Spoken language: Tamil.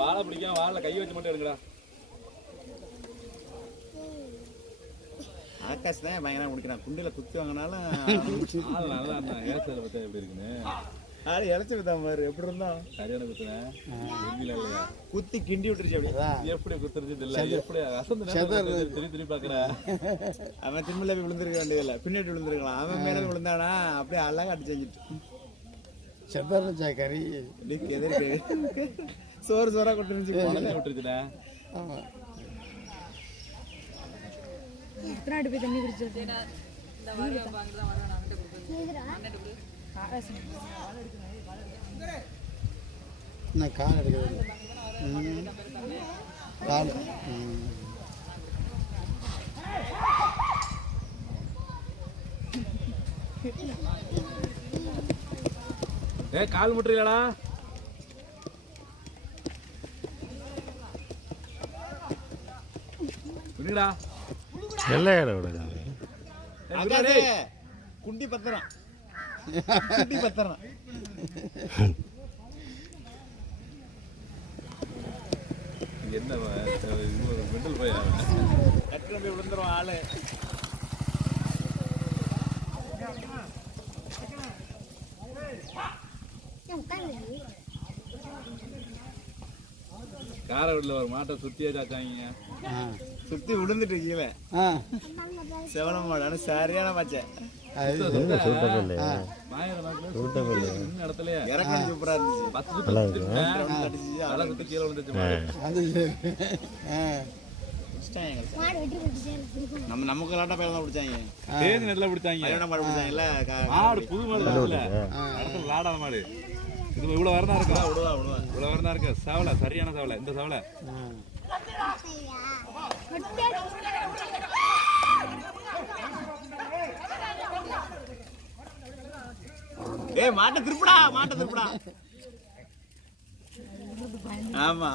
வாழை பிடிக்காம வாழை கை வச்சு மட்டும் எடுங்கடா. ஆகாஷ் தான் பயங்கரமா குடிக்கிறான். குண்டில குத்தி வாங்கினாலும் நல்லா ஏசல பத்தா எப்படி இருக்குன்னு ஆளு இழைச்சி விட்டான் பாரு. எப்படி இருந்தான் சரியான குத்துனேன் இல்லையா குத்தி கிண்டி விட்டுருச்சு. அப்படி எப்படி குத்துறது இல்ல எப்படி அசந்து திருப்பி பாக்குற. அவன் திரும்பில போய் விழுந்திருக்க வேண்டியதில்லை, பின்னாடி விழுந்திருக்கலாம். அவன் மேல விழுந்தானா அப்படியே அழகா அடிச்சு செஞ்சுட்டு செதறா கறி சோறு சோறா கொட்டுருச்சு. விட்டுருச்சுடா. ஆமா எத்தனை போய் தண்ணி குடிச்சது நான் கால் எடுக்கிறது கால் கால் முட்டுறீங்களா? விடுங்கடா. குண்டி பத்திரம் குண்டி பத்திரம் என்ன மெண்டல் பையா கட்டில போய் விழுந்துரும் ஆளு. காரவீட்டில் ஒரு மாட்டை சுத்தியே சாச்சாங்க. சுத்தி விழுந்துட்டு கீழே செவன மாடு சரியான பச்சை இறக்கம் சூப்பரா இருந்துச்சு. கீழே விழுந்துச்சு. நமக்கு லாட்டா பையன் தான் பிடிச்சாங்க. தேனி நல்லா பிடிச்சாங்க. மாடு பிடிச்சாங்கல்ல. மாடு புது மாடு இல்ல, லாடாத மாடு. இது இவ்வளவு வரதா இருக்கா? இவ்வளவு வரதா இருக்கு. சவலை சரியான சவலை. இந்த சவலை மாட்டை திருப்படா. ஆமா